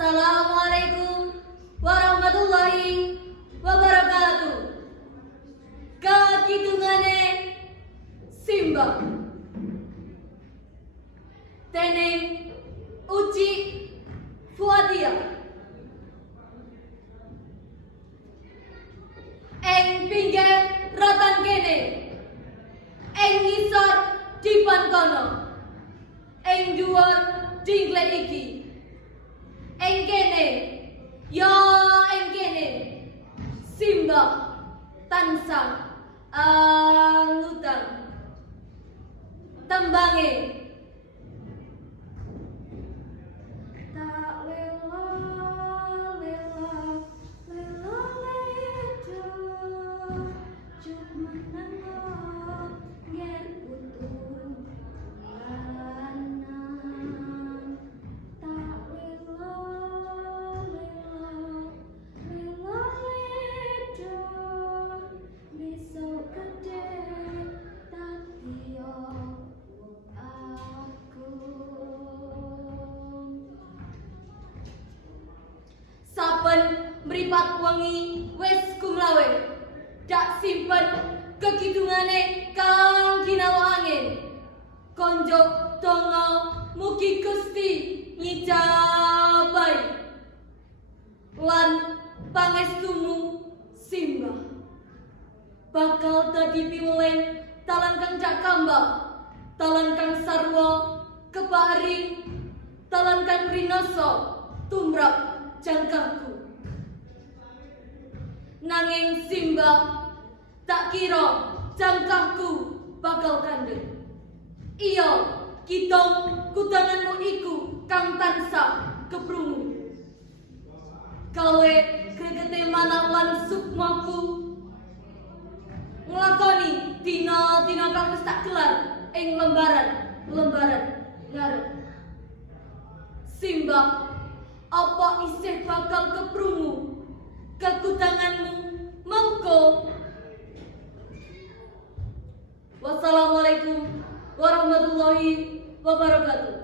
Assalamualaikum warahmatullahi wabarakatuh. Kakitungane Simba Teneng Uci Fuadia Eng pinggir rotan kene, eng ngisor dipan kono, eng dhuwur dingkle iki. Eng kene, ya eng kene, Simba tansah angutang. Tembange tak lela lela lela leda juk menengok nger putun lanang. Tak lela lela lela leda besok gede tapi yo aku. Saben mripat wengi wis kumlawe, dak simpen kekidungane kang ginawa angin. Konjo donga mugi Gusti ngijabahi lan pangestumu Simba bakal dadi piwulen talan kang jak kambak, talan kang sarwa kebari, talan kang rinoso tumrap jangkahku. Nanging Simba tak kira jangkahku bakal kandheng. Iya, kitong kudanganmu iku kang tansah keprungu. Kawe gregete manah lan sukmaku nglakoni dina-dina kang wis tak gelar ing lembaran ngarep. Simba, apa isih bakal keprungu kekudanganmu mengko? Wassalamualaikum warahmatullahi wabarakatuh.